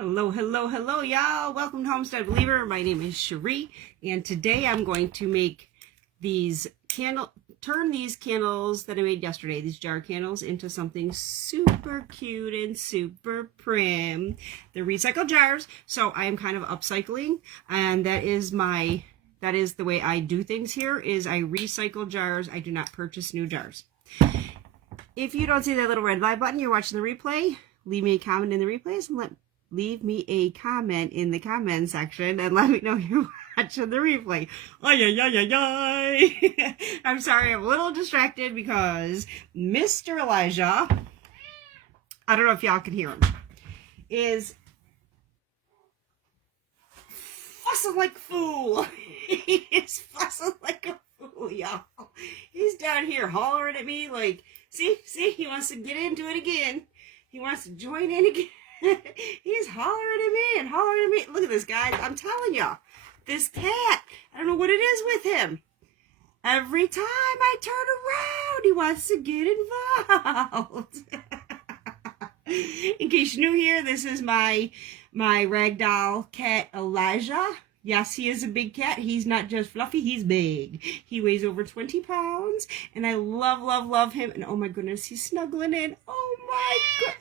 Hello, hello, hello, y'all. Welcome to Homestead Believer. My name is Cherie, and today I'm going to make turn these candles that I made yesterday, these jar candles, into something super cute and super prim. They're recycled jars, so I am kind of upcycling, and that is the way I do things here, is I recycle jars. I do not purchase new jars. If you don't see that little red live button, you're watching the replay, leave me a comment in the replays and leave me a comment in the comment section and let me know you're watching the replay. I'm sorry, I'm a little distracted because Mr. Elijah, I don't know if y'all can hear him, is fussing like a fool. He is fussing like a fool, y'all. He's down here hollering at me like, see, he wants to get into it again. He wants to join in again. He's hollering at me and hollering at me. Look at this, guys. I'm telling y'all, this cat, I don't know what it is with him. Every time I turn around, he wants to get involved. In case you're new here, this is my ragdoll cat, Elijah. Yes, he is a big cat. He's not just fluffy, he's big. He weighs over 20 pounds, and I love, love, love him. And oh my goodness, he's snuggling in. Oh my god.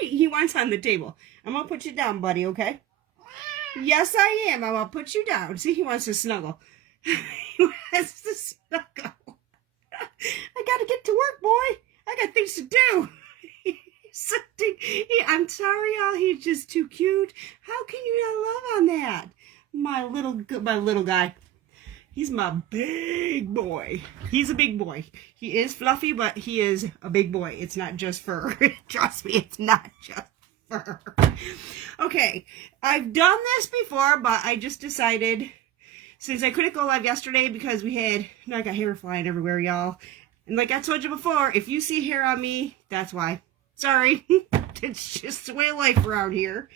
He wants on the table. I'm going to put you down, buddy, okay? Yes, I am. I'm going to put you down. See, he wants to snuggle. He wants to snuggle. I got to get to work, boy. I got things to do. I'm sorry, y'all. He's just too cute. How can you not love on that? My little guy. He's my big boy. He's a big boy. He is fluffy, but he is a big boy. It's not just fur. Trust me, it's not just fur. Okay, I've done this before, but I just decided, since I couldn't go live yesterday because I got hair flying everywhere, y'all. And like I told you before, if you see hair on me, that's why. Sorry. It's just the way of life around here.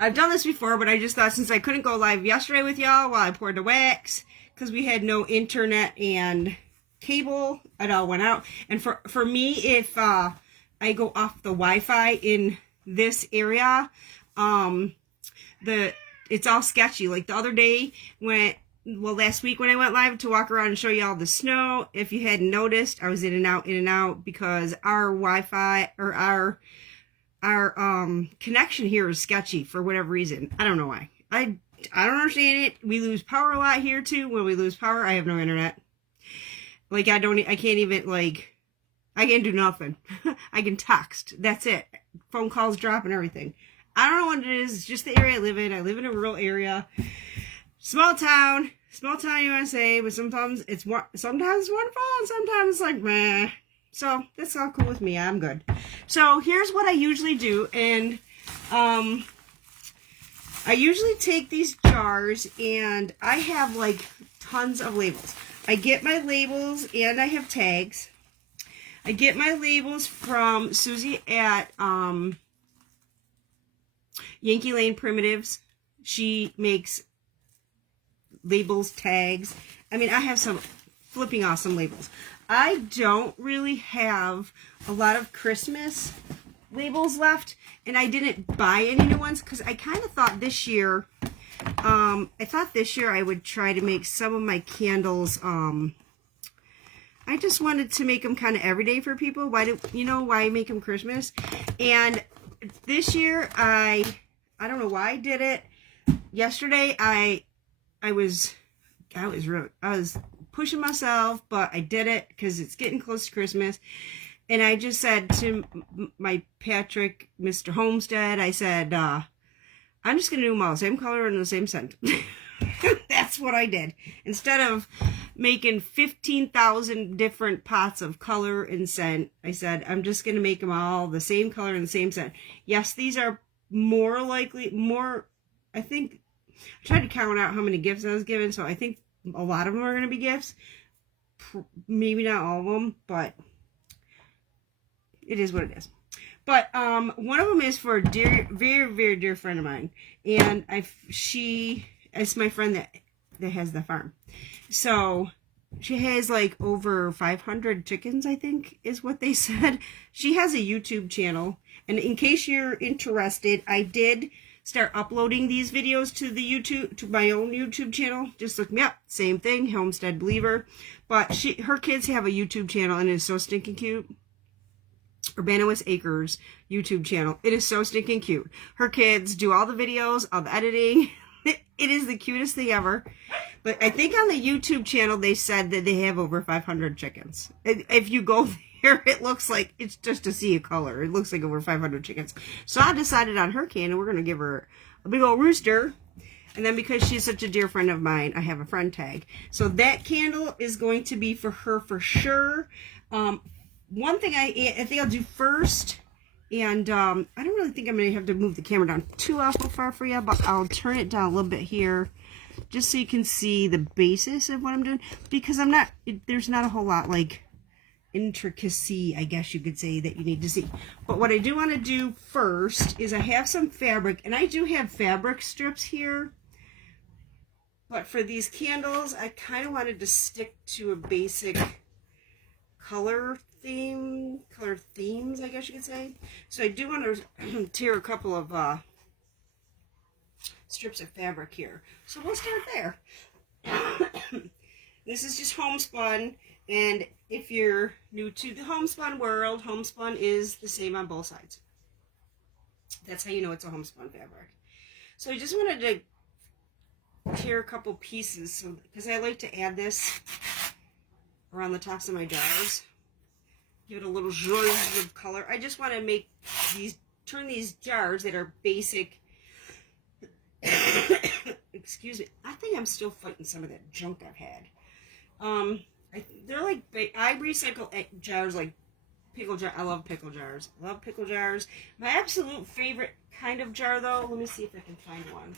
I've done this before, but I just thought, since I couldn't go live yesterday with y'all while I poured the wax, because we had no internet and cable, it all went out. And for me, if I go off the Wi-Fi in this area, it's all sketchy. Like the other day last week when I went live to walk around and show you all the snow, if you hadn't noticed, I was in and out because our Wi-Fi, or our connection here is sketchy for whatever reason. I don't know why. I don't understand it. We lose power a lot here too. When we lose power, I have no internet. Like I can't even, like, I can't do nothing. I can text. That's it. Phone calls drop and everything. I don't know what it is. It's just the area I live in. I live in a rural area. Small town USA, but sometimes it's wonderful and sometimes it's like meh. So that's all cool with me. I'm good. So here's what I usually do, and I usually take these jars, and I have like tons of labels. I get my labels, and I have tags. I get my labels from Susie at Yankee Lane Primitives. She makes labels, tags. I mean, I have some flipping awesome labels. I don't really have a lot of Christmas labels left, and I didn't buy any new ones because I kind of thought this year, I would try to make some of my candles, I just wanted to make them kind of everyday for people. Why make them Christmas? And this year, I don't know why I did it. Yesterday, I was pushing myself, but I did it because it's getting close to Christmas. And I just said to my Patrick, Mr. Homestead, I said, I'm just going to do them all the same color and the same scent. That's what I did. Instead of making 15,000 different pots of color and scent, I said, I'm just going to make them all the same color and the same scent. Yes, these are I think, I tried to count out how many gifts I was given, so I think a lot of them are going to be gifts. Maybe not all of them, but it is what it is. But one of them is for a very, very dear friend of mine, and it's my friend that has the farm. So She has like over 500 chickens, I think is what they said. She has a YouTube channel. And in case you're interested, I did start uploading these videos to to my own YouTube channel. Just look me up. Same thing, Homestead Believer. But her kids have a YouTube channel and it's so stinking cute. Urbanowitz Acres YouTube channel. It is so stinking cute. Her kids do all the videos, all the editing. It is the cutest thing ever. But I think on the YouTube channel, they said that they have over 500 chickens. If you go there, it looks like it's just to see a color. It looks like over 500 chickens. So I decided on her candle, we're going to give her a big old rooster. And then because she's such a dear friend of mine, I have a friend tag. So that candle is going to be for her for sure. One thing I think I'll do first, and I don't really think I'm going to have to move the camera down too awful far for you, but I'll turn it down a little bit here, just so you can see the basis of what I'm doing, because there's not a whole lot, like, intricacy, I guess you could say, that you need to see. But what I do want to do first is I have some fabric, and I do have fabric strips here, but for these candles, I kind of wanted to stick to a basic color themes, I guess you could say. So I do want to tear a couple of strips of fabric here. So we'll start there. This is just homespun, and if you're new to the homespun world, homespun is the same on both sides. That's how you know it's a homespun fabric. So I just wanted to tear a couple pieces, because I like to add this around the tops of my jars. Give it a little zhuzh of color. I just want to make turn these jars that are basic. Excuse me. I think I'm still fighting some of that junk I've had. They're like, I recycle jars like pickle jar. I love pickle jars. I love pickle jars. My absolute favorite kind of jar, though, let me see if I can find one.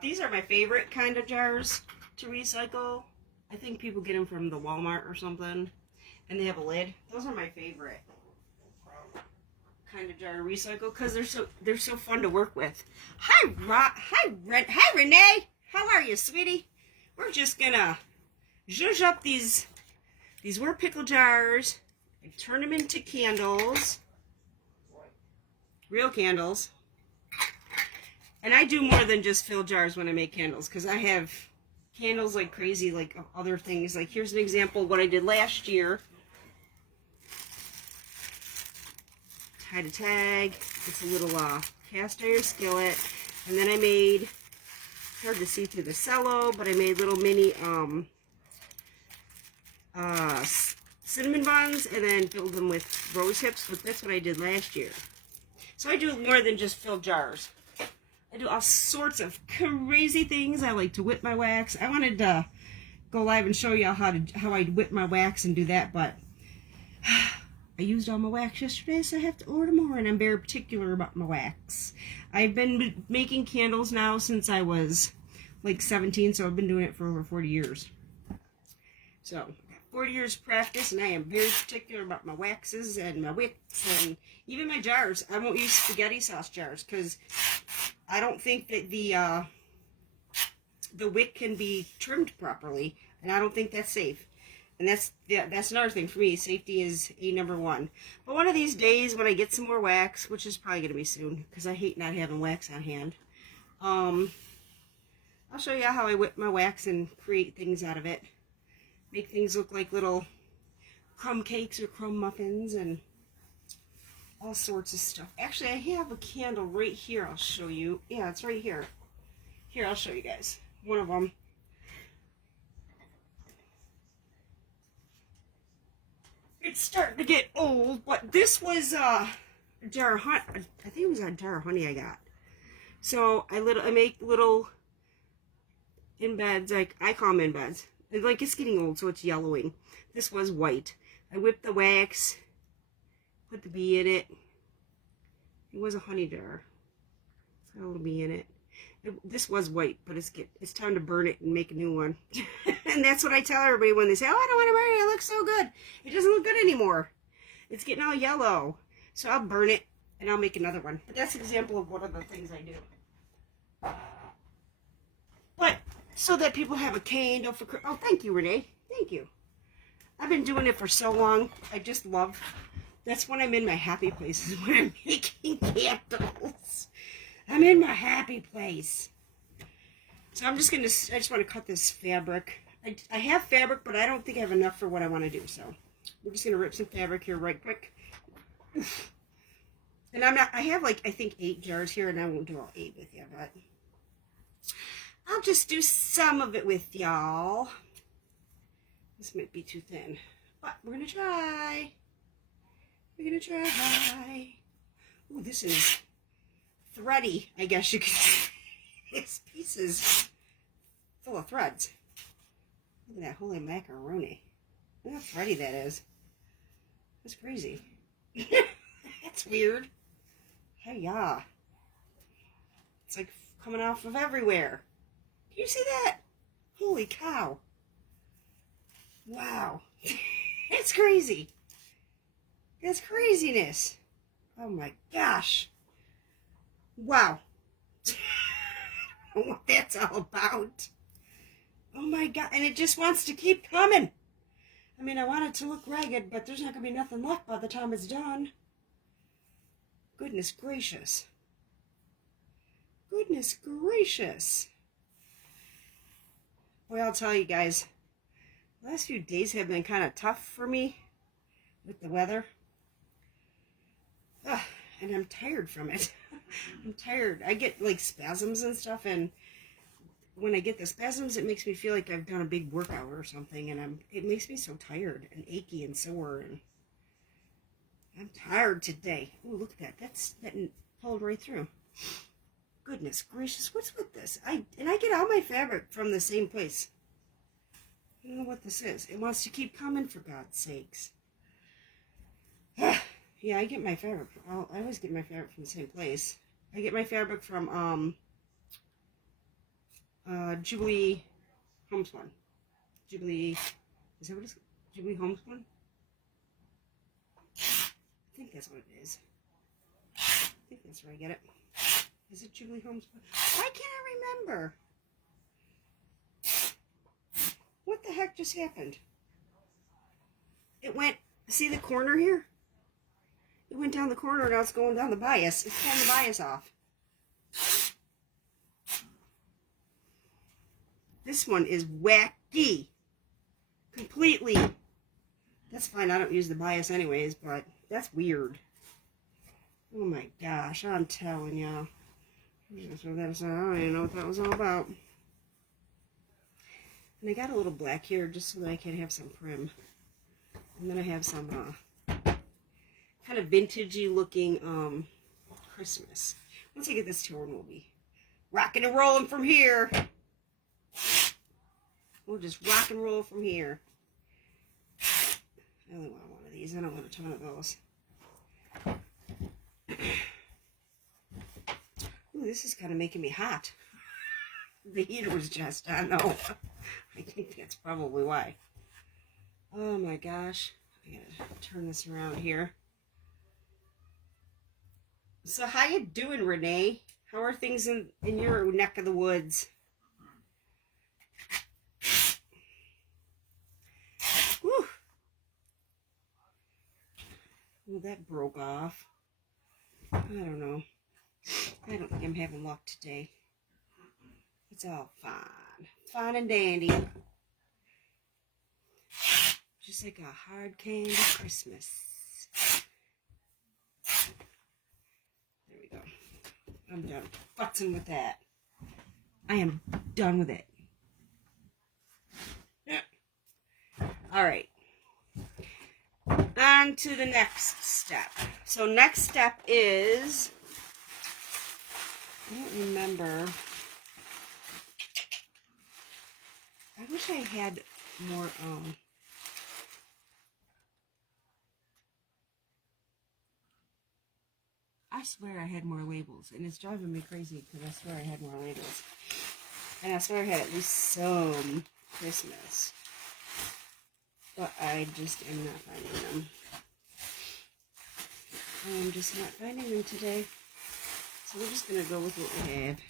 These are my favorite kind of jars to recycle. I think people get them from the Walmart or something, and they have a lid. Those are my favorite kind of jar to recycle because they're so fun to work with. Hi Renee. How are you, sweetie? We're just gonna zhuzh up these were pickle jars and turn them into candles, real candles. And I do more than just fill jars when I make candles, because I have candles like crazy, like other things. Like, here's an example of what I did last year. Tied a tag. It's a little cast iron skillet. And then I made, hard to see through the cello, but I made little mini cinnamon buns and then filled them with rose hips. But that's what I did last year. So I do more than just fill jars. I do all sorts of crazy things. I like to whip my wax. I wanted to go live and show y'all how I whip my wax and do that, but I used all my wax yesterday, so I have to order more, and I'm very particular about my wax. I've been making candles now since I was like 17, so I've been doing it for over 40 years. So, 40 years practice, and I am very particular about my waxes and my wicks and even my jars. I won't use spaghetti sauce jars because I don't think that the wick can be trimmed properly, and I don't think that's safe. And that's another thing for me. Safety is number one. But one of these days when I get some more wax, which is probably going to be soon because I hate not having wax on hand, I'll show you how I whip my wax and create things out of it. Make things look like little crumb cakes or crumb muffins and all sorts of stuff. Actually, I have a candle right here I'll show you. Yeah, it's right here. Here, I'll show you guys. One of them. It's starting to get old, but this was a jar of honey. I think it was a jar of honey I got. So I make little embeds, like I call them embeds. Like, it's getting old, so it's yellowing. This was white. I whipped the wax, put the bee in it. It was a honey jar. It's got a little bee in it. This was white, but it's time to burn it and make a new one. And that's what I tell everybody when they say, oh, I don't want to burn it. It looks so good. It doesn't look good anymore. It's getting all yellow. So I'll burn it, and I'll make another one. But that's an example of one of the things I do. so that people have a candle for. Oh, thank you, Renee. Thank you. I've been doing it for so long. I just love. That's when I'm in my happy place. Is when I'm making candles. I'm in my happy place. So I'm just gonna. I just want to cut this fabric. I have fabric, but I don't think I have enough for what I want to do. So we're just gonna rip some fabric here right quick. And I'm not. I have like I think 8 jars here, and I won't do all 8 with you, but I'll just do some of it with y'all. This might be too thin, but we're gonna try. We're gonna try. Ooh, this is thready, I guess you could say. This piece is full of threads. Look at that, holy macaroni. Look how thready that is. That's crazy. That's weird. Hey, yeah. It's like coming off of everywhere. Can you see that? Holy cow. Wow. It's crazy. That's craziness. Oh my gosh. Wow. I don't know what that's all about. Oh my god. And it just wants to keep coming. I mean, I want it to look ragged, but there's not going to be nothing left by the time it's done. Goodness gracious. Goodness gracious. Boy, I'll tell you guys, the last few days have been kind of tough for me with the weather. Ugh, and I'm tired from it. I'm tired. I get like spasms and stuff, and when I get the spasms, it makes me feel like I've done a big workout or something, and it makes me so tired and achy and sore, and I'm tired today. Oh, look at that. That pulled right through. Goodness gracious, what's with this? I get all my fabric from the same place. I don't know what this is. It wants to keep coming, for God's sakes. Yeah, I get my fabric. I always get my fabric from the same place. I get my fabric from Jubilee Homespun. Jubilee, is that what it's? Jubilee Homespun? I think that's what it is. I think that's where I get it. Is it Jubilee Homespun? Why can't I remember? What the heck just happened? It went, see the corner here? It went down the corner, now it's going down the bias. It's pulling the bias off. This one is wacky. Completely. That's fine, I don't use the bias anyways, but that's weird. Oh my gosh, I'm telling y'all. I don't even know what that was all about. And I got a little black here just so that I can have some prim. And then I have some kind of vintagey looking Christmas. Once I get this torn, we'll be rocking and rolling from here. We'll just rock and roll from here. I only want one of these. I don't want a ton of those. Ooh, this is kind of making me hot. The heater was just on. No, I think that's probably why. Oh my gosh. I gotta turn this around here. So how you doing, Renee? How are things in your neck of the woods? Whew. Well, that broke off. I don't know. I don't think I'm having luck today. It's all fine. Fine and dandy. Just like a hard candy Christmas. There we go. I'm done futzing with that. I am done with it. Alright. On to the next step. So next step is... I don't remember. I wish I had more, I swear I had more labels, and it's driving me crazy because I swear I had more labels. And I swear I had at least some Christmas. But I just am not finding them. I'm just not finding them today. So we're just going to go with what we have.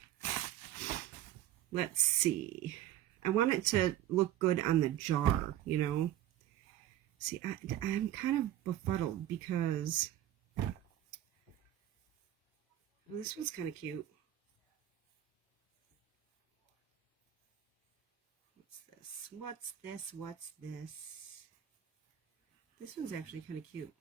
Let's see. I want it to look good on the jar, you know. See, I'm kind of befuddled because this one's kind of cute. What's this? What's this? What's this? This one's actually kind of cute.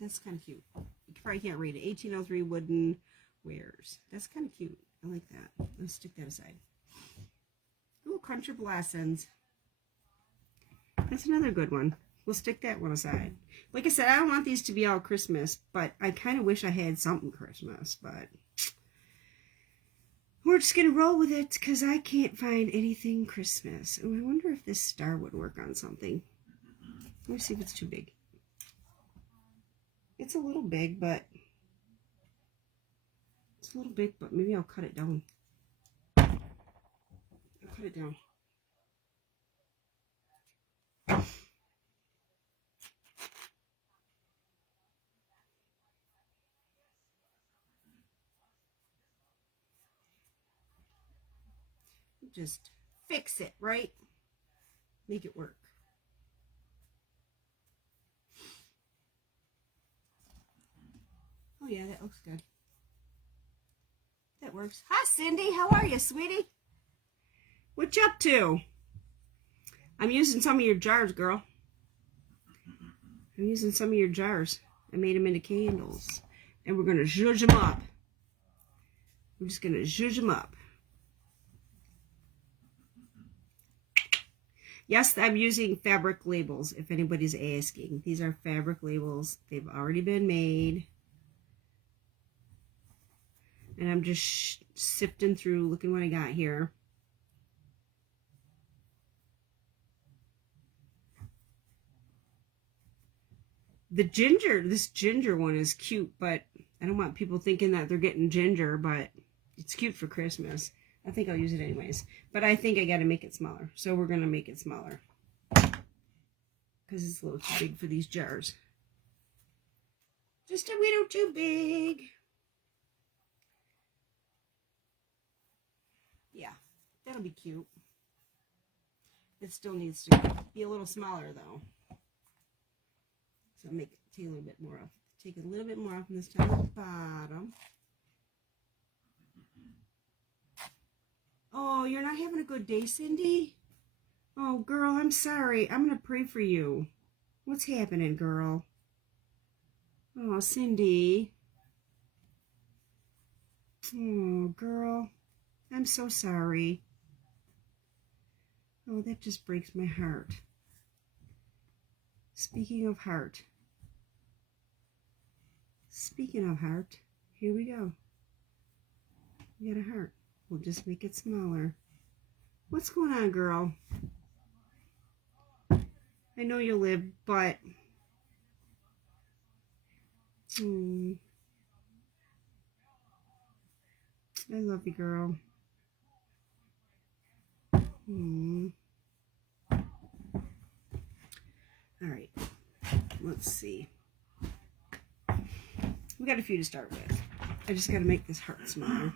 That's kind of cute. You probably can't read it. 1803 wooden wares. That's kind of cute. I like that. Let's stick that aside. Ooh, Country Blessings. That's another good one. We'll stick that one aside. Like I said, I don't want these to be all Christmas, but I kind of wish I had something Christmas, but we're just going to roll with it because I can't find anything Christmas. Oh, I wonder if this star would work on something. Let me see if it's too big. It's a little big, but maybe I'll cut it down. I'll cut it down. Just fix it, right? Make it work. Oh yeah, that looks good. That works. Hi, Cindy. How are you, sweetie? What you up to? I'm using some of your jars, girl. I'm using some of your jars. I made them into candles. And we're going to zhuzh them up. We're just going to zhuzh them up. Yes, I'm using fabric labels, if anybody's asking. These are fabric labels. They've already been made. And I'm just sifting through, looking what I got here. This ginger one is cute, but I don't want people thinking that they're getting ginger, but it's cute for Christmas. I think I'll use it anyways. But I think I got to make it smaller. So we're going to make it smaller. Because it's a little too big for these jars. Just a little too big. Yeah, that'll be cute. It still needs to be a little smaller though. So take a little bit more off. Take a little bit more off on this top of the bottom. Oh, you're not having a good day, Cindy? Oh, girl, I'm sorry. I'm going to pray for you. What's happening, girl? Oh, Cindy. Oh, girl. I'm so sorry. Oh, that just breaks my heart. Speaking of heart. Speaking of heart, here we go. We got a heart. We'll just make it smaller. What's going on, girl? I know you live, but... I love you, girl. Alright. Let's see. We got a few to start with. I just got to make this heart smaller.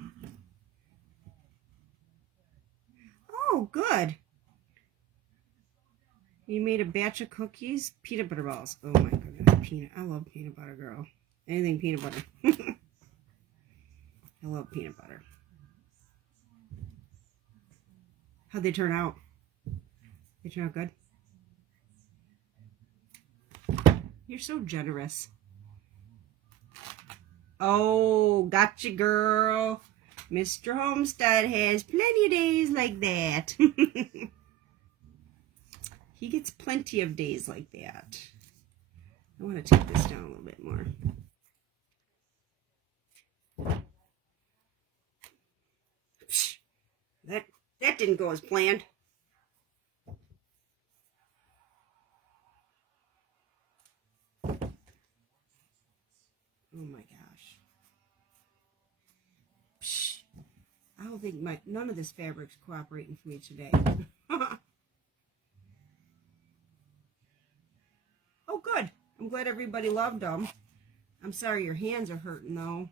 Oh, good. You made a batch of cookies? Peanut butter balls. Oh my goodness. I love peanut butter, girl. Anything peanut butter. I love peanut butter. How'd they turn out? They turn out good? You're so generous. Oh, gotcha, girl. Mr. Homestead has plenty of days like that. He gets plenty of days like that. I want to take this down a little bit more. That didn't go as planned. Oh my gosh. I don't think none of this fabric's cooperating for me today. Oh, good. I'm glad everybody loved them. I'm sorry your hands are hurting, though.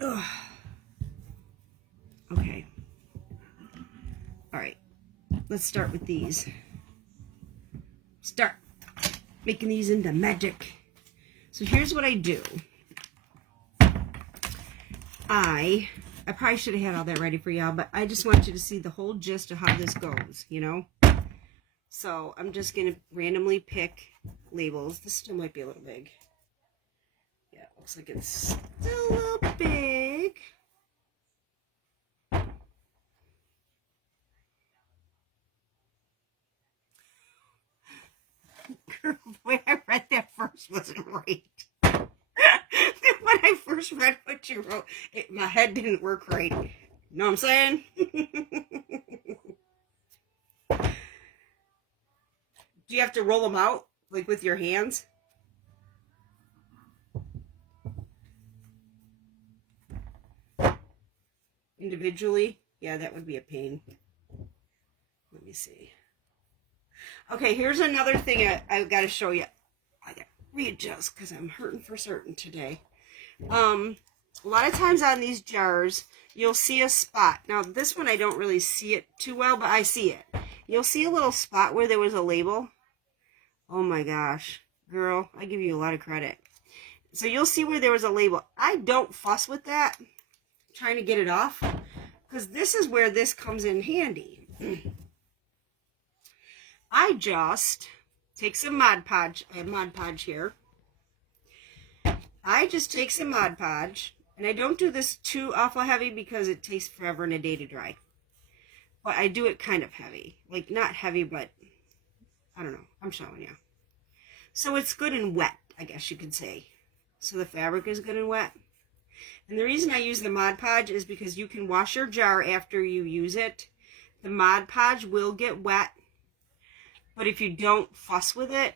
Ugh. Okay. All right. Let's start with these. Start making these into magic. So here's what I do. I probably should have had all that ready for y'all, but I just want you to see the whole gist of how this goes, you know? So I'm just going to randomly pick labels. This still might be a little big. Yeah, it looks like it's still a little big. The way I read that first wasn't right. When I first read what you wrote, my head didn't work right. You know what I'm saying? Do you have to roll them out, like with your hands? Individually? Yeah, that would be a pain. Let me see. Okay, here's another thing I've got to show you. I got to readjust because I'm hurting for certain today. A lot of times on these jars, you'll see a spot. Now, this one I don't really see it too well, but I see it. You'll see a little spot where there was a label. Oh my gosh, girl, I give you a lot of credit. So you'll see where there was a label. I don't fuss with that, trying to get it off, because this is where this comes in handy. I just take some Mod Podge. I have Mod Podge here. I just take some Mod Podge, and I don't do this too awful heavy because it takes forever and a day to dry. But I do it kind of heavy. Like, not heavy, but I don't know. I'm showing you. So it's good and wet, I guess you could say. So the fabric is good and wet. And the reason I use the Mod Podge is because you can wash your jar after you use it. The Mod Podge will get wet, but if you don't fuss with it,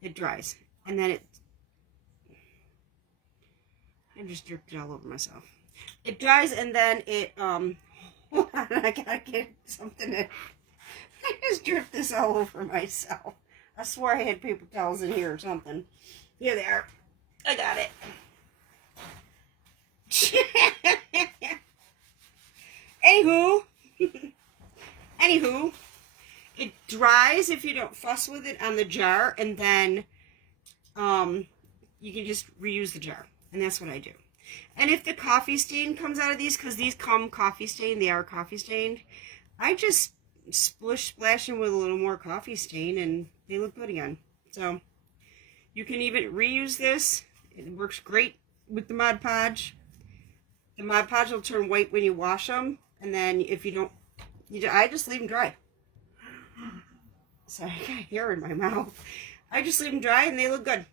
it dries. And then I just dripped it all over myself. It dries and then it, hold on, I gotta get something to, I just dripped this all over myself. I swore I had paper towels in here or something. Here they are. I got it. Anywho, it dries if you don't fuss with it on the jar, and then you can just reuse the jar, and that's what I do. And if the coffee stain comes out of these, because these come coffee stained, they are coffee stained, I just splash them with a little more coffee stain, and they look good again. So you can even reuse this. It works great with the Mod Podge. The Mod Podge will turn white when you wash them, and then if you don't, I just leave them dry. Sorry, I got hair in my mouth. I just leave them dry, and they look good.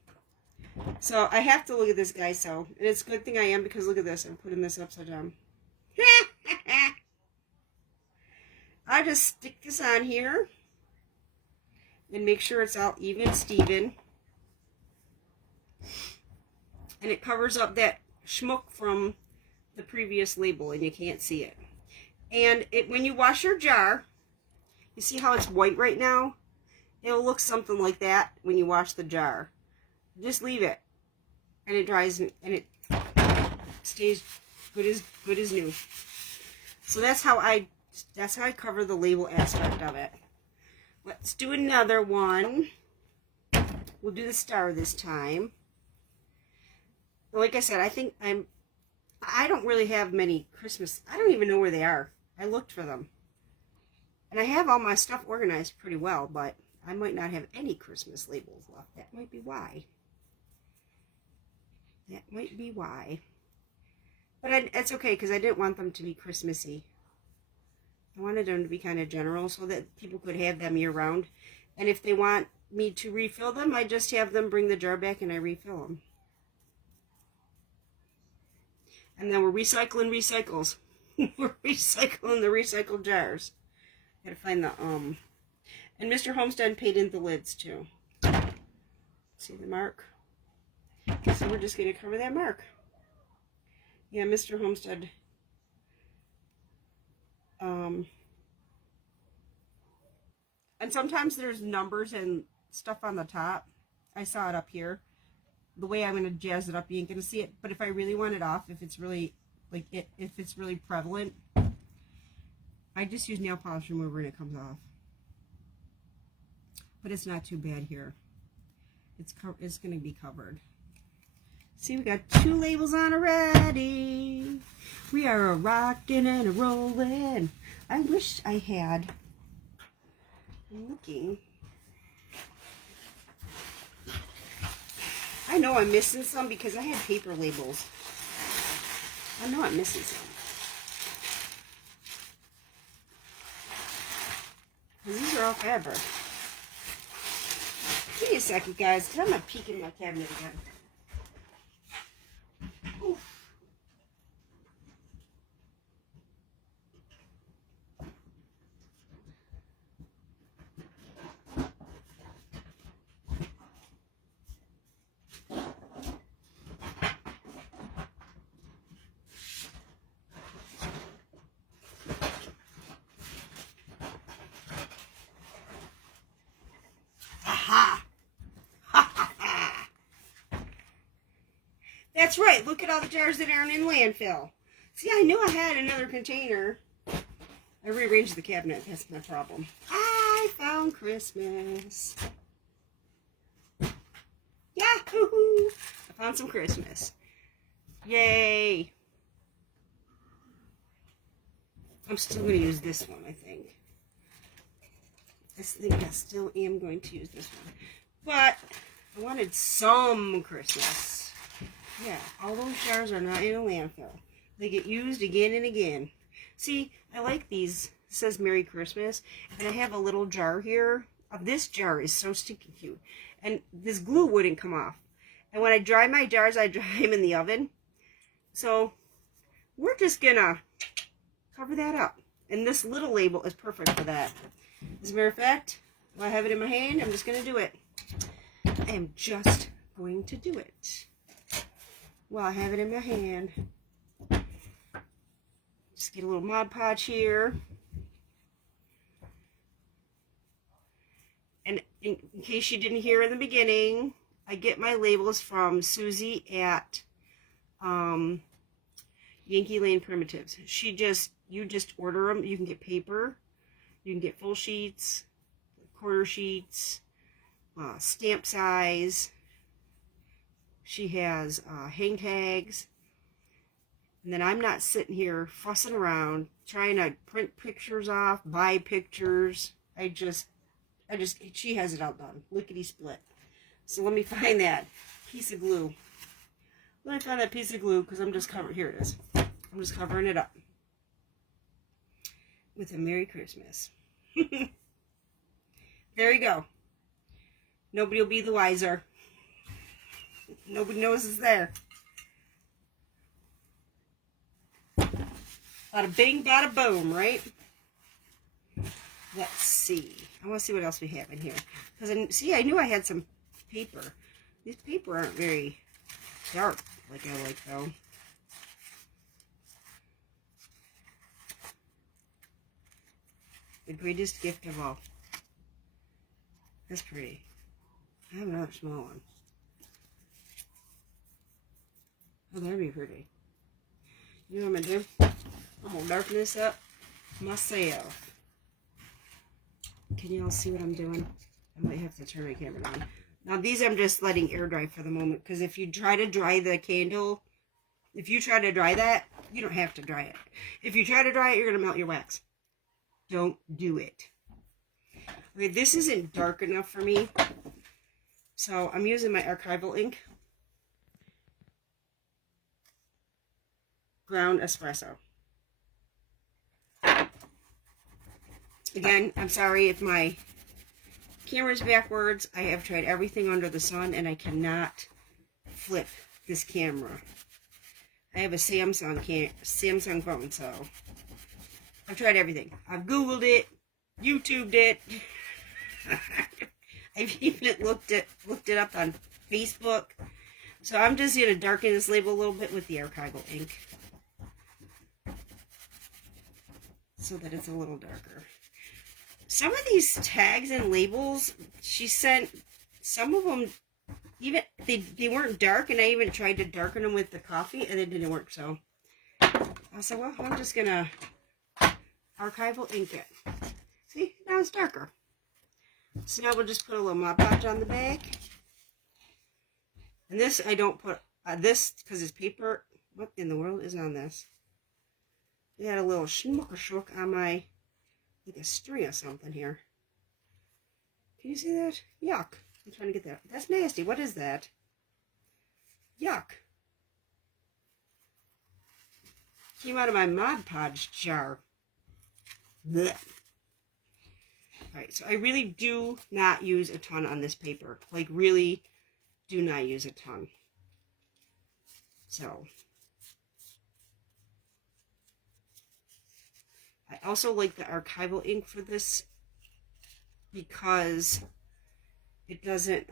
So I have to look at this, guys. So, and it's a good thing I am, because look at this. I'm putting this upside down. I just stick this on here and make sure it's all even Steven. And it covers up that schmuck from the previous label, and you can't see it. And when you wash your jar, you see how it's white right now? It'll look something like that when you wash the jar. Just leave it, and it dries, and it stays good as new. So that's how I cover the label aspect of it. Let's do another one. We'll do the star this time. Like I said, I don't really have many Christmas. I don't even know where they are. I looked for them, and I have all my stuff organized pretty well, but I might not have any Christmas labels left. That might be why. That might be why. But it's okay, because I didn't want them to be Christmassy. I wanted them to be kind of general so that people could have them year-round. And if they want me to refill them, I just have them bring the jar back and I refill them. And then we're recycling recycles. We're recycling the recycled jars. Gotta find the, And Mr. Homestead painted the lids, too. See the mark? So we're just going to cover that mark. Yeah, Mr. Homestead. And sometimes there's numbers and stuff on the top. I saw it up here. the way I'm going to jazz it up, you ain't going to see it. But if I really want it off, if it's really, like, if it's really prevalent, I just use nail polish remover and it comes off. But it's not too bad here. It's going to be covered. See, we got 2 labels on already. We are a rockin' and a rollin'. I wish I had. I'm looking. I know I'm missing some because I had paper labels. I know I'm missing some. These are all fabric. Give me a second, guys, because I'm going to peek in my cabinet again. Oof. Aha! That's right. Look at all the jars that aren't in landfill. See, I knew I had another container. I rearranged the cabinet. That's my problem. I found Christmas. Yahoo! I found some Christmas. Yay! I'm still going to use this one, I think. I think I still am going to use this one. But I wanted some Christmas. Yeah, all those jars are not in a landfill. They get used again and again. See, I like these. It says Merry Christmas. And I have a little jar here. This jar is so stinking cute. And this glue wouldn't come off. And when I dry my jars, I dry them in the oven. So we're just going to cover that up. And this little label is perfect for that. As a matter of fact, while I have it in my hand, I'm just going to do it. I am just going to do it. While I have it in my hand. Just get a little Mod Podge here. And in case you didn't hear in the beginning, I get my labels from Susie at Yankee Lane Primitives. You just order them. You can get paper. You can get full sheets, quarter sheets, stamp size. She has hang tags. And then I'm not sitting here fussing around trying to print pictures off, buy pictures. She has it all done. Lickety split. So let me find that piece of glue. Let me find that piece of glue because I'm just covering, here it is. I'm just covering it up with a Merry Christmas. There you go. Nobody will be the wiser. Nobody knows it's there. Bada bing, bada boom, right? Let's see. I want to see what else we have in here. Because, see, I knew I had some paper. These paper aren't very dark like I like, though. The greatest gift of all. That's pretty. I have another small one. Oh, that'd be pretty. You know what I'm going to do? I'm going to darken this up myself. Can you all see what I'm doing? I might have to turn my camera on. Now, these I'm just letting air dry for the moment. Because if you try to dry the candle, if you try to dry that, you don't have to dry it. If you try to dry it, you're going to melt your wax. Don't do it. Okay, this isn't dark enough for me. So, I'm using my archival ink. Ground espresso. Again, I'm sorry if my camera's backwards. I have tried everything under the sun and I cannot flip this camera. I have a Samsung phone, so I've tried everything. I've Googled it, YouTubed it. I've even looked it up on Facebook. So I'm just going to darken this label a little bit with the archival ink. So that it's a little darker. Some of these tags and labels, she sent, some of them, even they weren't dark, and I even tried to darken them with the coffee, and it didn't work. So I said, well, I'm just gonna archival ink it. See, now it's darker. So now we'll just put a little Mod Podge on the back. And this I don't put this because it's paper. What in the world is on this? It had a little schmuck on my, like a string or something here. Can you see that? Yuck. I'm trying to get that. That's nasty. What is that? Yuck. Came out of my Mod Podge jar. Blech. Alright, so I really do not use a ton on this paper. Like, really do not use a ton. So, I also like the archival ink for this because it doesn't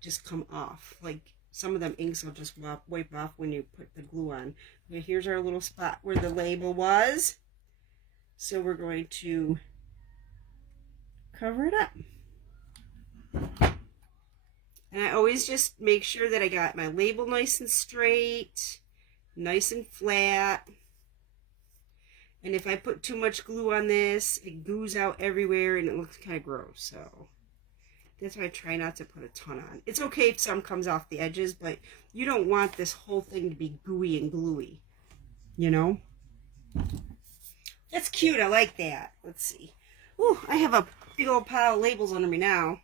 just come off. Like, some of them inks will just wipe off when you put the glue on. Okay, here's our little spot where the label was. So we're going to cover it up. And I always just make sure that I got my label nice and straight, nice and flat. And if I put too much glue on this, it goos out everywhere and it looks kind of gross. So that's why I try not to put a ton on. It's okay if some comes off the edges, but you don't want this whole thing to be gooey and gluey, you know? That's cute. I like that. Let's see. Ooh, I have a big old pile of labels under me now.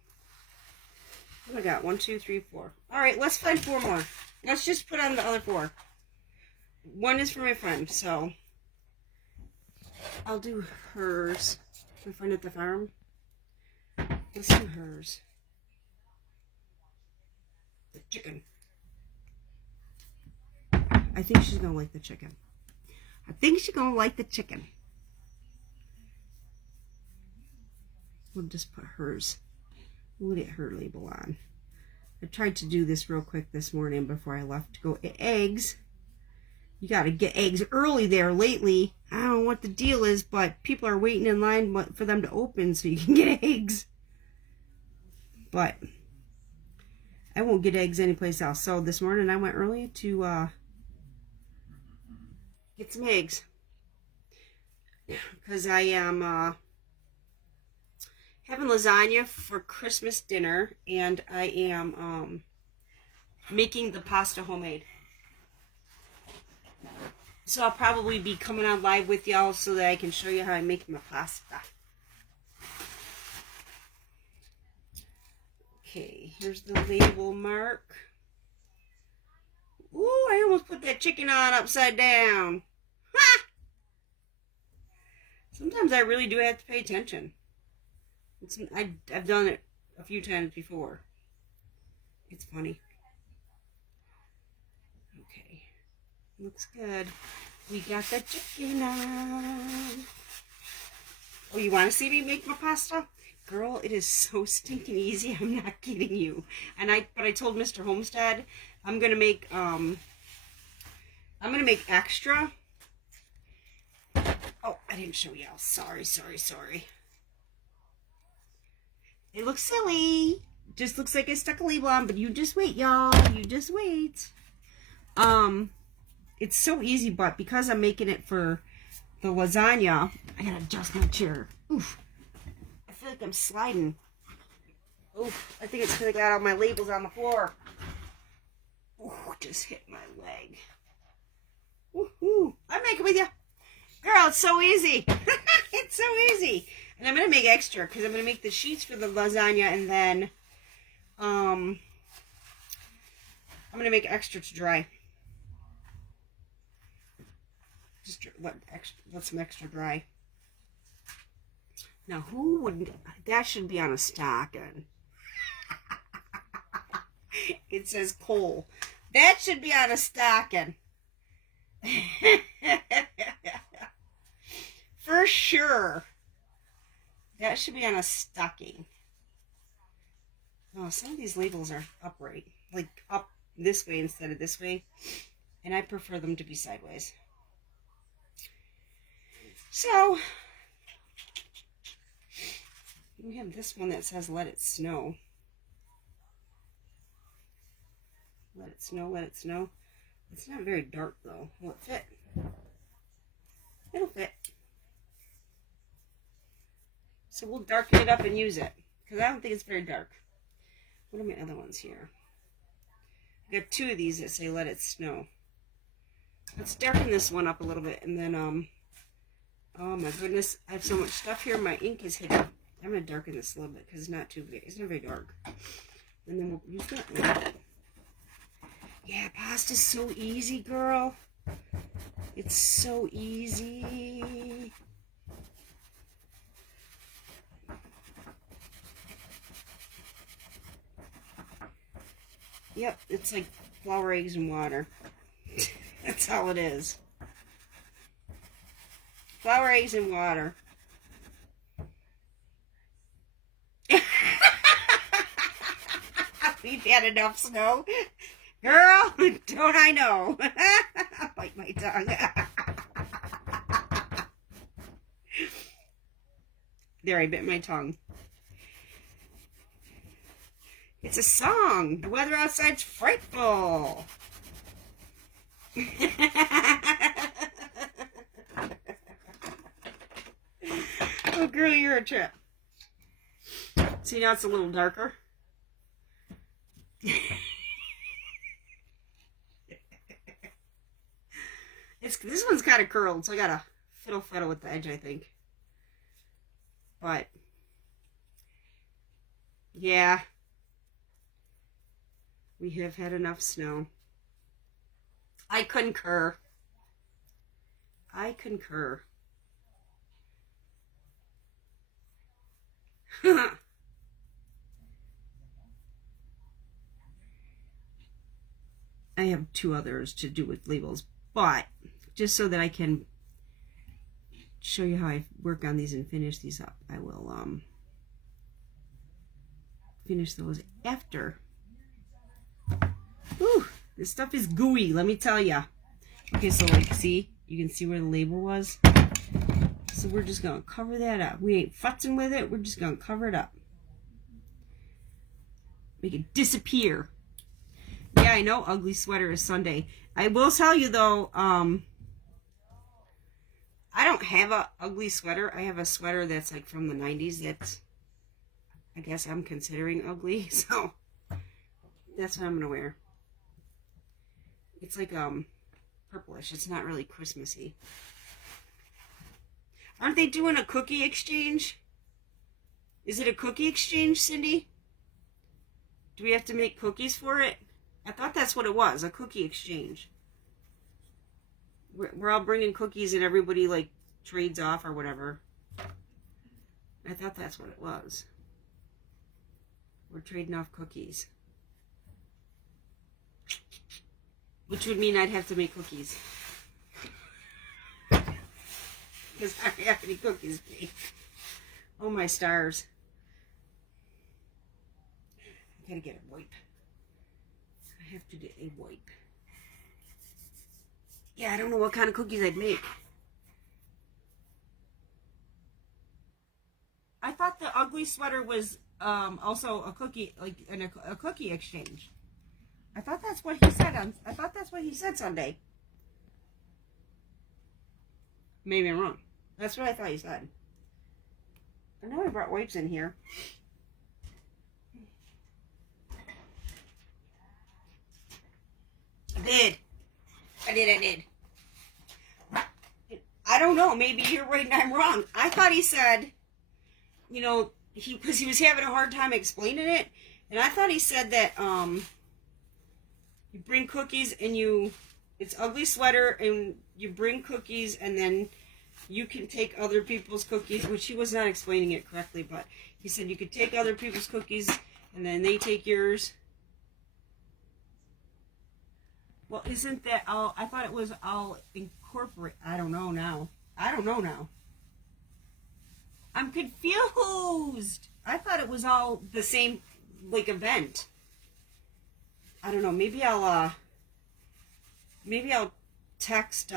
What do I got? 1, 2, 3, 4. All right, let's find 4 more. Let's just put on the other 4. One is for my friend, so I'll do hers. My friend at the farm. Let's do hers. The chicken. I think she's gonna like the chicken. I think she's gonna like the chicken. We'll just put hers. We'll get her label on. I tried to do this real quick this morning before I left to go get eggs. You gotta get eggs early there lately. I don't know what the deal is, but people are waiting in line for them to open so you can get eggs. But I won't get eggs anyplace else. So this morning I went early to get some eggs. Because I am having lasagna for Christmas dinner, and I am making the pasta homemade. So I'll probably be coming on live with y'all so that I can show you how I make my pasta. Okay, here's the label mark. Ooh, I almost put that chicken on upside down. Ha! Sometimes I really do have to pay attention. I've done it a few times before. It's funny. Okay. Looks good. We got the chicken on. Oh, you want to see me make my pasta? Girl, it is so stinking easy. I'm not kidding you. But I told Mr. Homestead I'm gonna make extra. Oh, I didn't show y'all. Sorry. It looks silly. Just looks like I stuck a label on, but you just wait, y'all. You just wait. It's so easy, but because I'm making it for the lasagna, I gotta adjust my chair. Oof. I feel like I'm sliding. Oof. I think it's because I got all my labels on the floor. Ooh, just hit my leg. Woohoo. I'm making with you. Girl, it's so easy. It's so easy. And I'm going to make extra because I'm going to make the sheets for the lasagna, and then I'm going to make extra to dry. Just let some extra dry. Now, who wouldn't? That should be on a stocking. It says Cole. That should be on a stocking. For sure. That should be on a stocking. Oh, some of these labels are upright. Like up this way instead of this way. And I prefer them to be sideways. So, we have this one that says Let It Snow. Let it snow, let it snow. It's not very dark though. Will it fit? It'll fit. So we'll darken it up and use it. Because I don't think it's very dark. What are my other ones here? I got 2 of these that say let it snow. Let's darken this one up a little bit. And then, oh my goodness. I have so much stuff here. My ink is hidden. I'm going to darken this a little bit because it's not too big. It's not very dark. And then we'll use that one. Yeah, pasta's so easy, girl. It's so easy. Yep, it's like flour, eggs, and water. That's all it is. Flour, eggs, and water. We've had enough snow. Girl, don't I know? I'll bite my tongue. There, I bit my tongue. It's a song. The weather outside's frightful. Oh, girl, you're a trip. See, now it's a little darker. This one's kind of curled, so I gotta fiddle with the edge, I think. But yeah, we have had enough snow. I concur. I concur. I have 2 others to do with labels, but just so that I can show you how I work on these and finish these up, I will finish those after. Ooh, this stuff is gooey, let me tell ya. Okay, so like, see, you can see where the label was. So we're just gonna cover that up. We ain't futzing with it, we're just gonna cover it up. Make it disappear. Yeah, I know, ugly sweater is Sunday. I will tell you though, I don't have a ugly sweater. I have a sweater that's like from the 90s that's, I guess I'm considering ugly. So that's what I'm going to wear. It's like purplish. It's not really Christmassy. Aren't they doing a cookie exchange? Is it a cookie exchange, Cindy? Do we have to make cookies for it? I thought that's what it was, a cookie exchange. We're all bringing cookies and everybody like trades off or whatever. I thought that's what it was. We're trading off cookies. Which would mean I'd have to make cookies. Because I don't have any cookies made. Oh my stars. I gotta get a wipe. I have to get a wipe. Yeah, I don't know what kind of cookies I'd make. I thought the ugly sweater was also a cookie, like a cookie exchange. I thought that's what he said. I thought that's what he said Sunday. Maybe I'm wrong. That's what I thought he said. I know I brought wipes in here. I did. I don't know. Maybe you're right and I'm wrong. I thought he said, you know, because he was having a hard time explaining it, and I thought he said that you bring cookies and it's ugly sweater and you bring cookies and then you can take other people's cookies, which he was not explaining it correctly, but he said you could take other people's cookies and then they take yours. Well, isn't that all? I thought it was all incorporate. I don't know now. I'm confused. I thought it was all the same, like, event. I don't know. Maybe I'll text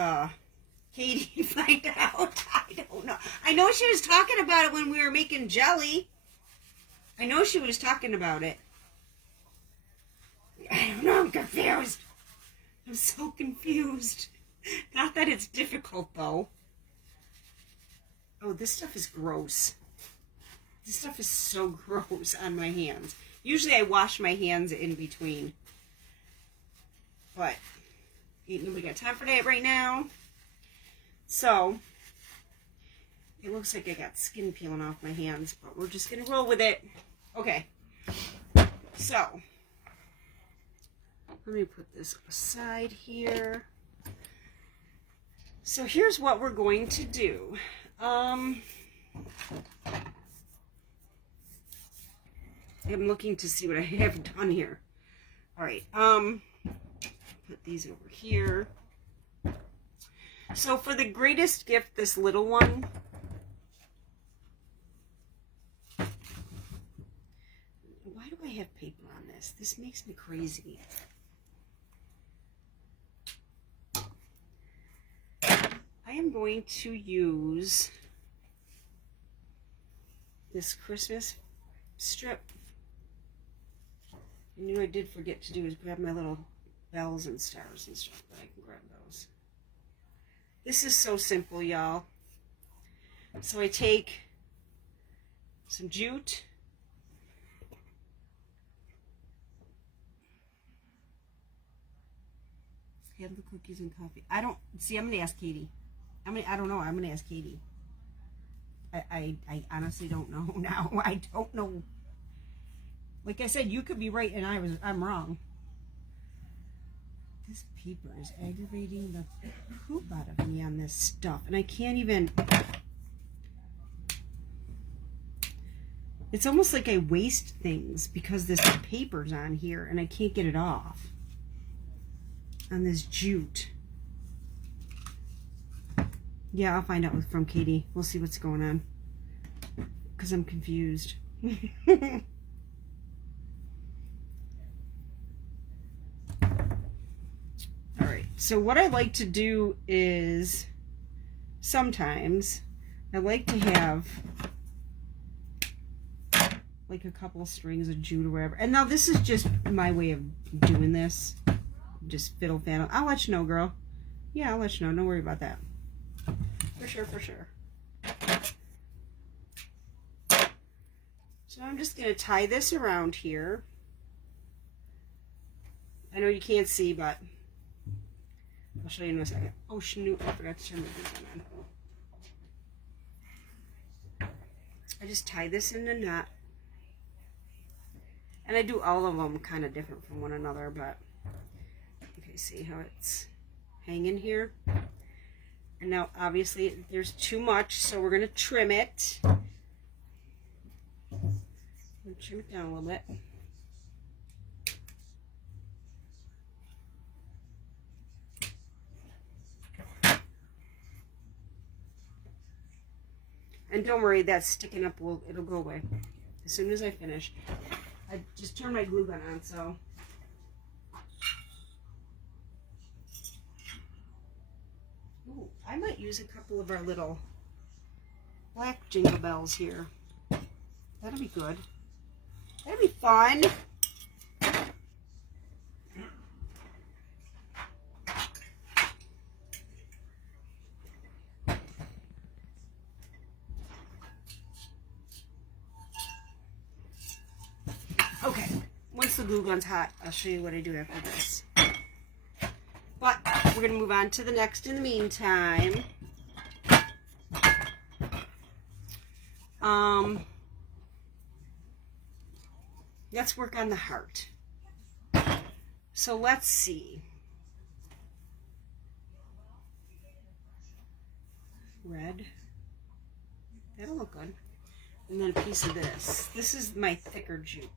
Katie and find out. I don't know. I know she was talking about it when we were making jelly. I know she was talking about it. I don't know, I'm confused. I'm so confused. Not that it's difficult, though. Oh, this stuff is gross. This stuff is so gross on my hands. Usually I wash my hands in between. But ain't nobody got time for that right now. So, it looks like I got skin peeling off my hands, but we're just going to roll with it. Okay. So, let me put this aside here. So here's what we're going to do. I'm looking to see what I have done here. All right. Put these over here. So for the greatest gift, this little one. Why do I have paper on this? This makes me crazy. I am going to use this Christmas strip. And you know I did forget to do is grab my little bells and stars and stuff, but I can grab those. This is so simple, y'all. So I take some jute. Have the cookies and coffee. I don't see. I'm gonna ask Katie. I don't know. I'm gonna ask Katie. I honestly don't know now. I don't know. Like I said, you could be right and I'm wrong. This paper is aggravating the poop out of me on this stuff, and I can't even. It's almost like I waste things because this paper's on here and I can't get it off. On this jute. Yeah, I'll find out from Katie. We'll see what's going on. Because I'm confused. Alright, so what I like to do is sometimes I like to have like a couple strings of jute or whatever. And now this is just my way of doing this. Just fiddle faddle. I'll let you know, girl. Yeah, I'll let you know. Don't worry about that. For sure, for sure. So I'm just going to tie this around here. I know you can't see, but I'll show you in a second. Oh, Snoop, I forgot to turn my beacon on. I just tie this in a knot. And I do all of them kind of different from one another, but okay, see how it's hanging here? And now, obviously, there's too much, so we're going to trim it. Trim it down a little bit. And don't worry, that's sticking up, it'll go away as soon as I finish. I just turned my glue gun on, so. Ooh, I might use a couple of our little black jingle bells here. That'll be good. That'll be fun. Okay, once the glue gun's hot, I'll show you what I do after this. But we're going to move on to the next in the meantime. Let's work on the heart. So let's see. Red. That'll look good. And then a piece of this. This is my thicker jute.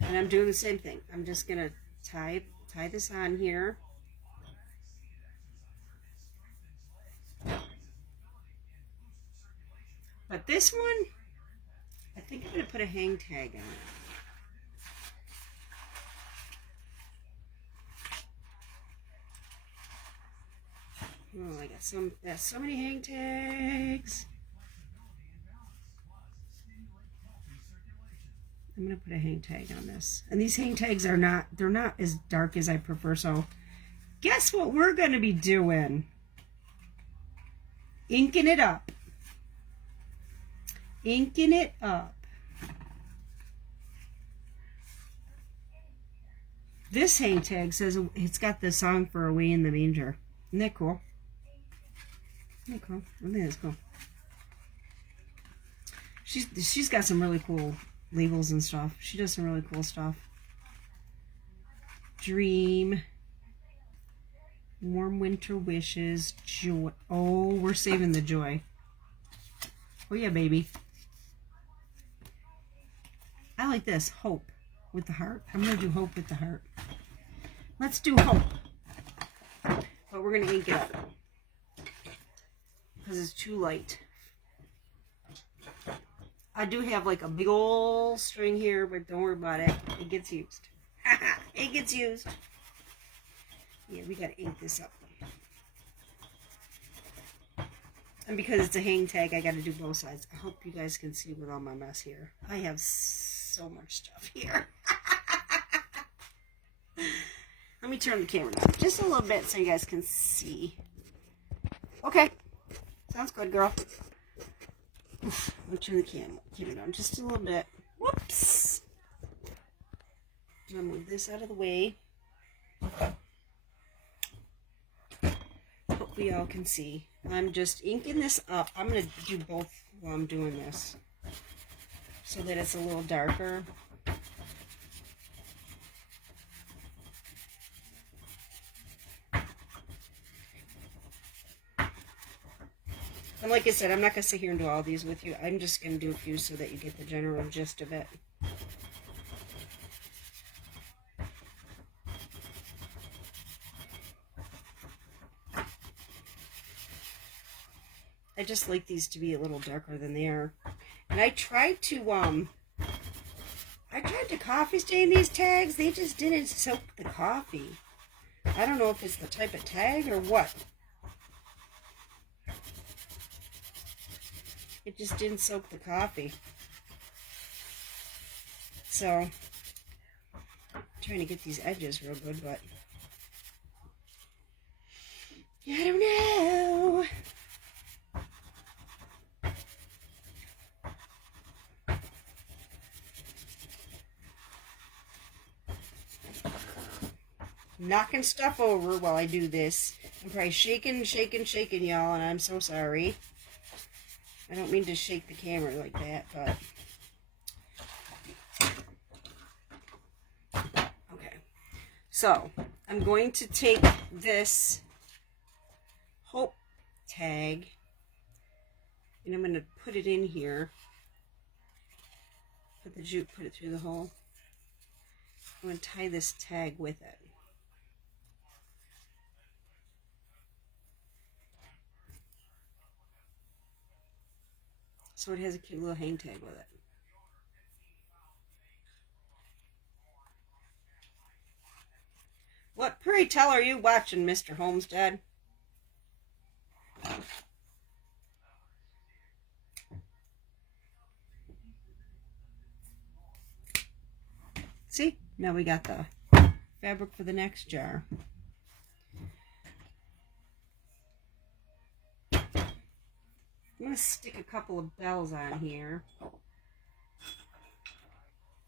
And I'm doing the same thing. I'm just going to tie this on here. But this one, I think I'm going to put a hang tag on it. Oh, I got so many hang tags. I'm gonna put a hang tag on this. And these hang tags they're not as dark as I prefer, so guess what we're gonna be doing? Inking it up. Inking it up. This hang tag says it's got the song for Away in the Manger. Isn't that cool? Isn't that cool? I think that's cool. She's got some really cool labels and stuff. She does some really cool stuff. Dream. Warm winter wishes. Joy. Oh, we're saving the joy. Oh yeah, baby. I like this. Hope with the heart. I'm going to do hope with the heart. Let's do hope. But we're going to ink it up. Because it's too light. I do have like a big old string here, but don't worry about it. It gets used. It gets used. Yeah, we got to ink this up. And because it's a hang tag, I got to do both sides. I hope you guys can see with all my mess here. I have so much stuff here. Let me turn the camera down just a little bit so you guys can see. Okay. Sounds good, girl. Let me turn the camera down just a little bit. Whoops. I'm going to move this out of the way. Hope we all can see. I'm just inking this up. I'm going to do both while I'm doing this so that it's a little darker. And like I said, I'm not going to sit here and do all these with you. I'm just going to do a few so that you get the general gist of it. I just like these to be a little darker than they are. And I tried to coffee stain these tags. They just didn't soak the coffee. I don't know if it's the type of tag or what. It just didn't soak the coffee. So, I'm trying to get these edges real good, but I don't know. Knocking stuff over while I do this. I'm probably shaking, y'all, and I'm so sorry. I don't mean to shake the camera like that, but... Okay. So, I'm going to take this hope tag, and I'm going to put it in here. Put it through the hole. I'm going to tie this tag with it. So it has a cute little hang tag with it. What, pray tell, are you watching, Mr. Homestead? See? Now we got the fabric for the next jar. I'm going to stick a couple of bells on here.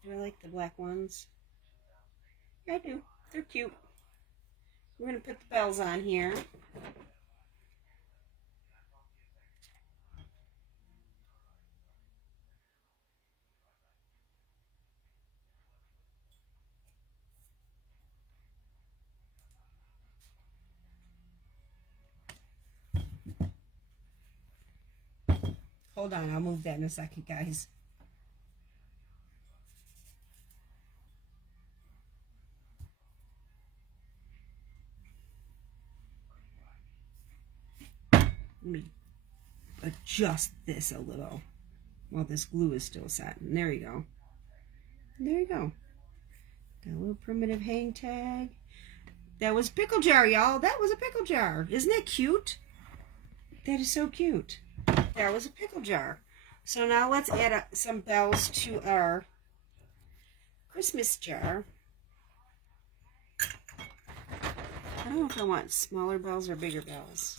Do I like the black ones? Yeah, I do. They're cute. We're going to put the bells on here. Hold on, I'll move that in a second, guys. Let me adjust this a little while this glue is still set. And there you go. There you go. Got a little primitive hang tag. That was pickle jar, y'all. That was a pickle jar. Isn't that cute? That is so cute. That was a pickle jar. So now let's add some bells to our Christmas jar. I don't know if I want smaller bells or bigger bells,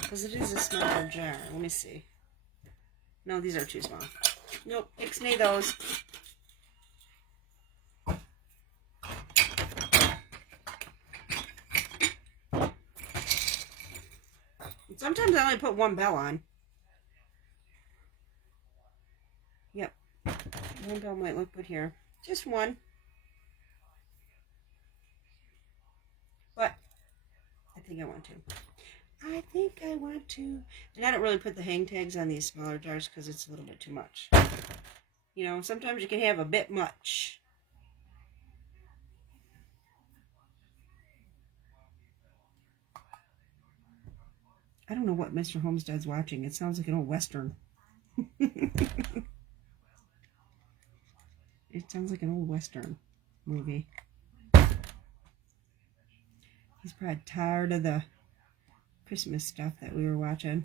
because it is a smaller jar. Let me see. No, these are too small. Nope, ixnay those. Sometimes I only put one bell on. Yep. One bell might look good here. Just one. But I think I want to. I think I want to. And I don't really put the hang tags on these smaller jars because it's a little bit too much. You know, sometimes you can have a bit much. I don't know what Mr. Homestead's watching. It sounds like an old Western. It sounds like an old Western movie. He's probably tired of the Christmas stuff that we were watching.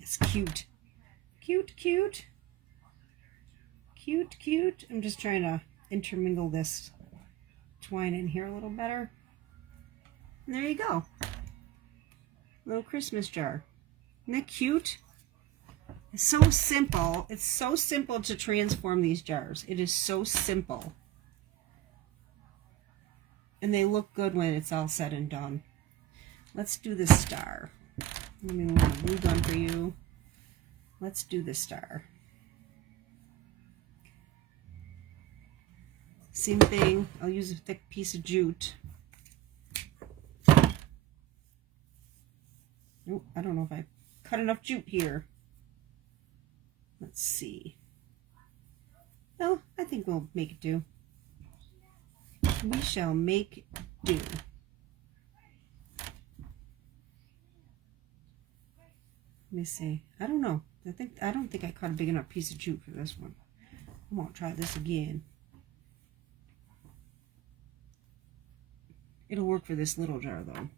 It's cute. Cute, cute. Cute, cute. I'm just trying to intermingle this twine in here a little better. And there you go. Little Christmas jar. Isn't that cute? It's so simple. It's so simple to transform these jars. It is so simple. And they look good when it's all said and done. Let's do the star. Let me move the glue gun for you. Let's do the star. Same thing. I'll use a thick piece of jute. Oh, I don't know if I cut enough jute here. Let's see. Well, I think we'll make it do. We shall make do. Let me see. I don't know. I don't think I cut a big enough piece of jute for this one. I won't try this again. It'll work for this little jar though.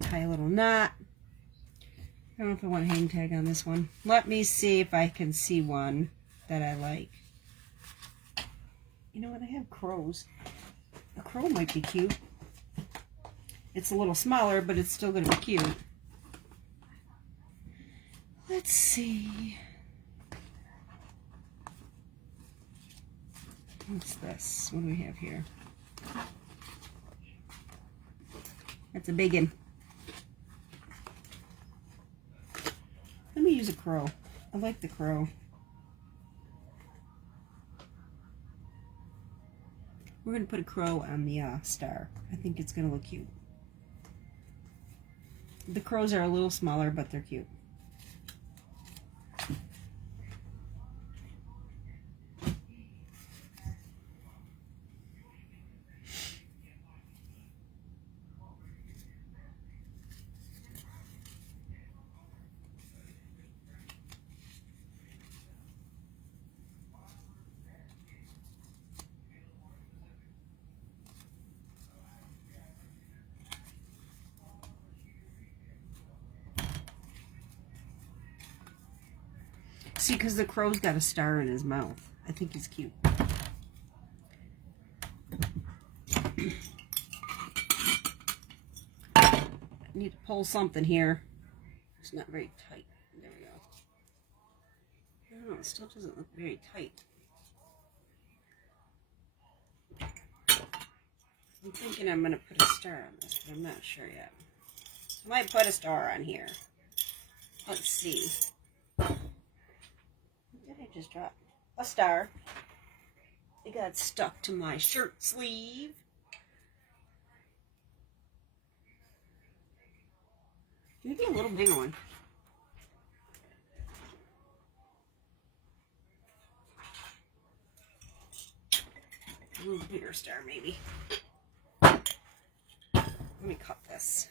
Tie a little knot. I don't know if I want a hang tag on this one. Let me see if I can see one that I like. You know what? I have crows. A crow might be cute. It's a little smaller, but it's still going to be cute. Let's see. What's this? What do we have here? That's a big one. Let me use a crow. I like the crow. We're going to put a crow on the star. I think it's going to look cute. The crows are a little smaller, but they're cute. See, because the crow's got a star in his mouth. I think he's cute. I need to pull something here. It's not very tight. There we go. I don't know, it still doesn't look very tight. I'm thinking I'm going to put a star on this, but I'm not sure yet. I might put a star on here. Let's see. What did I just drop? A star. It got stuck to my shirt sleeve. Maybe a little bigger one. A little bigger star, maybe. Let me cut this.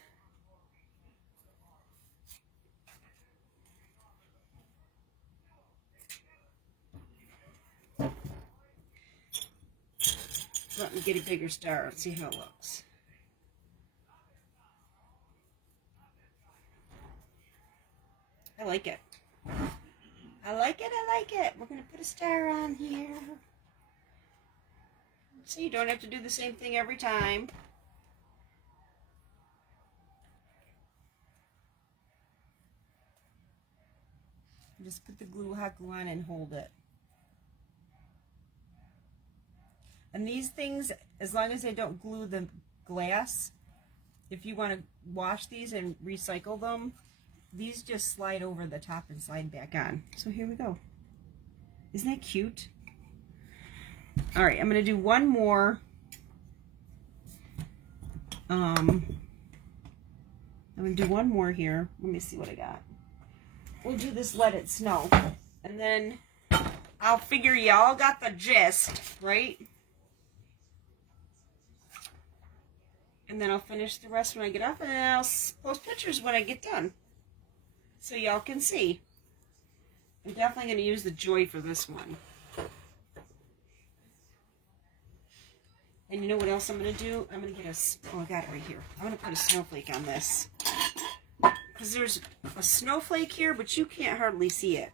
Let me get a bigger star. Let's see how it looks. I like it. I like it. I like it. We're going to put a star on here. So you don't have to do the same thing every time. Just put the hot glue on and hold it. And these things, as long as they don't glue the glass, if you want to wash these and recycle them, these just slide over the top and slide back on. So here we go. Isn't that cute? All right, I'm going to do one more. I'm going to do one more here. Let me see what I got. We'll do this Let It Snow. And then I'll figure y'all got the gist, right? And then I'll finish the rest when I get off, and then I'll post pictures when I get done, so y'all can see. I'm definitely going to use the Joy for this one. And you know what else I'm going to do? I'm going to get oh, I got it right here. I'm going to put a snowflake on this. Because there's a snowflake here, but you can't hardly see it.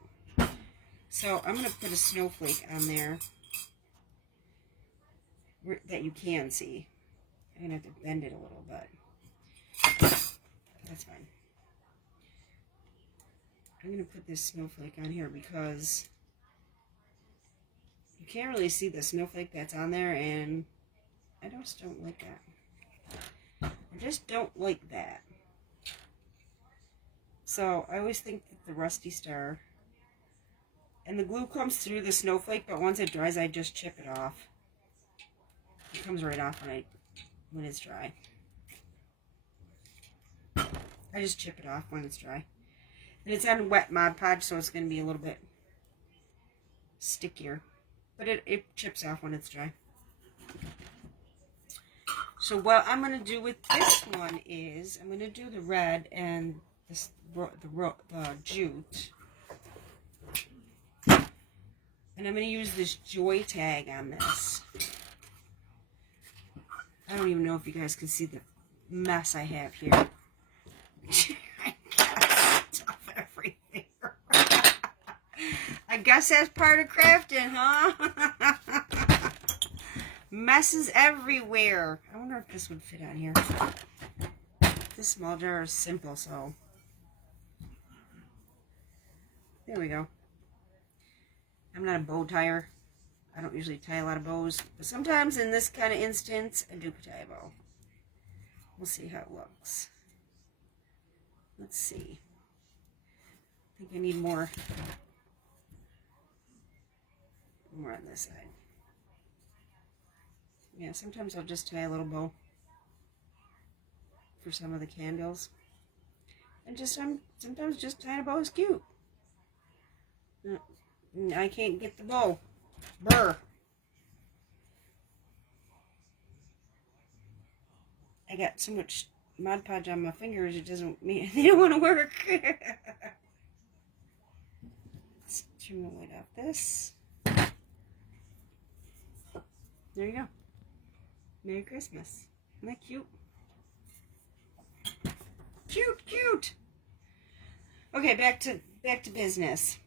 So I'm going to put a snowflake on there that you can see. I'm going to have to bend it a little bit. That's fine. I'm going to put this snowflake on here because you can't really see the snowflake that's on there, and I just don't like that. I just don't like that. So I always think that the rusty star, and the glue comes through the snowflake, but once it dries, I just chip it off. It comes right off when it's dry. I just chip it off when it's dry. And it's on wet Mod Podge, so it's going to be a little bit stickier. But it chips off when it's dry. So what I'm going to do with this one is, I'm going to do the red and the jute. And I'm going to use this Joy tag on this. I don't even know if you guys can see the mess I have here. I got stuff everywhere. I guess that's part of crafting, huh? Messes everywhere. I wonder if this would fit on here. This small jar is simple, so there we go. I'm not a bow tyer. I don't usually tie a lot of bows, but sometimes in this kind of instance, I do tie a bow. We'll see how it looks. Let's see. I think I need more on this side. Yeah, sometimes I'll just tie a little bow for some of the candles. And just sometimes just tying a bow is cute. I can't get the bow. Brr. I got so much Mod Podge on my fingers, it doesn't mean they don't want to work. Let's trim the white off this. There you go. Merry Christmas. Isn't that cute? Cute, cute. Okay, back to business.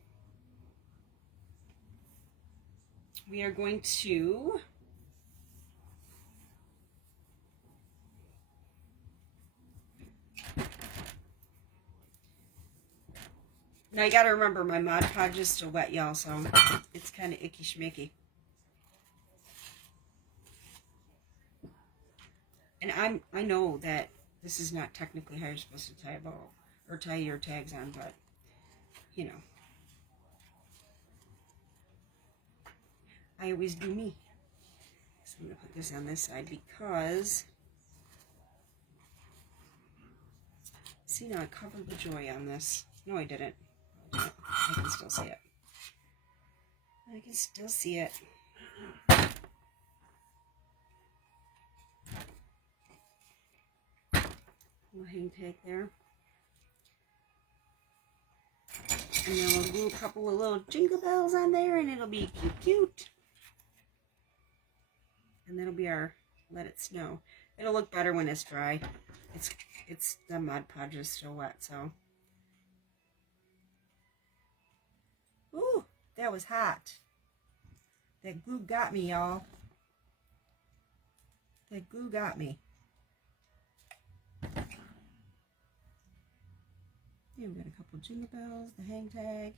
We are going to now you gotta remember my Mod Podge is still wet, y'all, so it's kind of icky schmicky. And I know that this is not technically how you're supposed to tie a bow or tie your tags on, but you know, I always do me. So I'm gonna put this on this side because See, now I covered the joy on this. No, I didn't. I can still see it. I can still see it. Little hang tag there. And then we'll glue a couple of little jingle bells on there and it'll be cute, cute. And that'll be our Let It Snow. It'll look better when it's dry. It's the Mod Podge is still wet, so. Ooh, that was hot. That glue got me, y'all. That glue got me. Yeah, we got a couple jingle bells, the hang tag.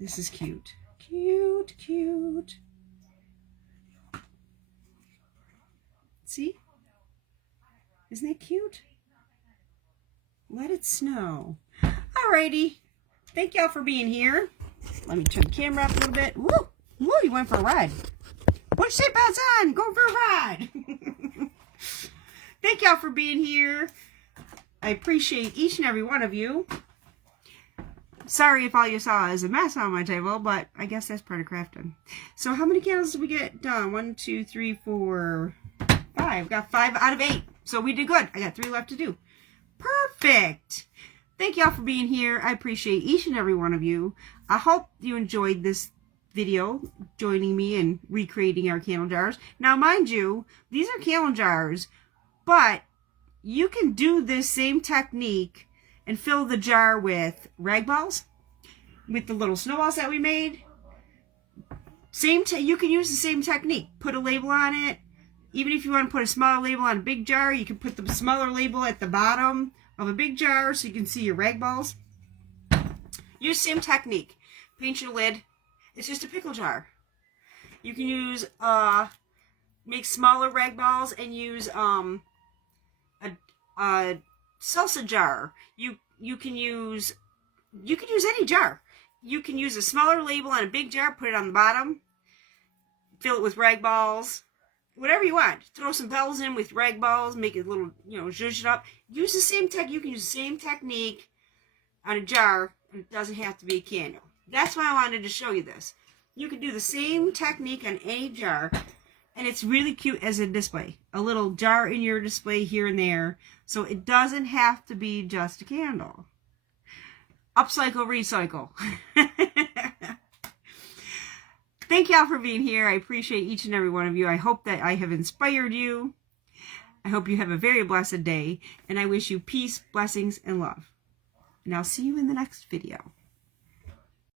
This is cute. Cute, cute. See? Isn't that cute? Let it snow. Alrighty. Thank y'all for being here. Let me turn the camera up a little bit. Woo! Woo, you went for a ride. Put seatbelts on. Go for a ride. Thank y'all for being here. I appreciate each and every one of you. Sorry if all you saw is a mess on my table, but I guess that's part of crafting. So how many candles did we get done? 1, 2, 3, 4, 5. Got 5 out of 8. So we did good. I got 3 left to do. Perfect. Thank y'all for being here. I appreciate each and every one of you. I hope you enjoyed this video, joining me in recreating our candle jars. Now, mind you, these are candle jars, but you can do this same technique and fill the jar with Ragballs, with the little snowballs that we made. You can use the same technique. Put a label on it. Even if you want to put a smaller label on a big jar, you can put the smaller label at the bottom of a big jar so you can see your Ragballs. Use the same technique. Paint your lid. It's just a pickle jar. You can use, make smaller Ragballs and use a salsa jar. You can use any jar. You can use a smaller label on a big jar, put it on the bottom, fill it with Ragballs, whatever you want. Throw some bells in with Ragballs, make it a little, zhuzh it up. Use the same you can use the same technique on a jar, and it doesn't have to be a candle. That's why I wanted to show you this. You can do the same technique on any jar, and it's really cute as a display. A little jar in your display here and there. So it doesn't have to be just a candle. Upcycle, recycle. Thank y'all for being here. I appreciate each and every one of you. I hope that I have inspired you. I hope you have a very blessed day. And I wish you peace, blessings, and love. And I'll see you in the next video.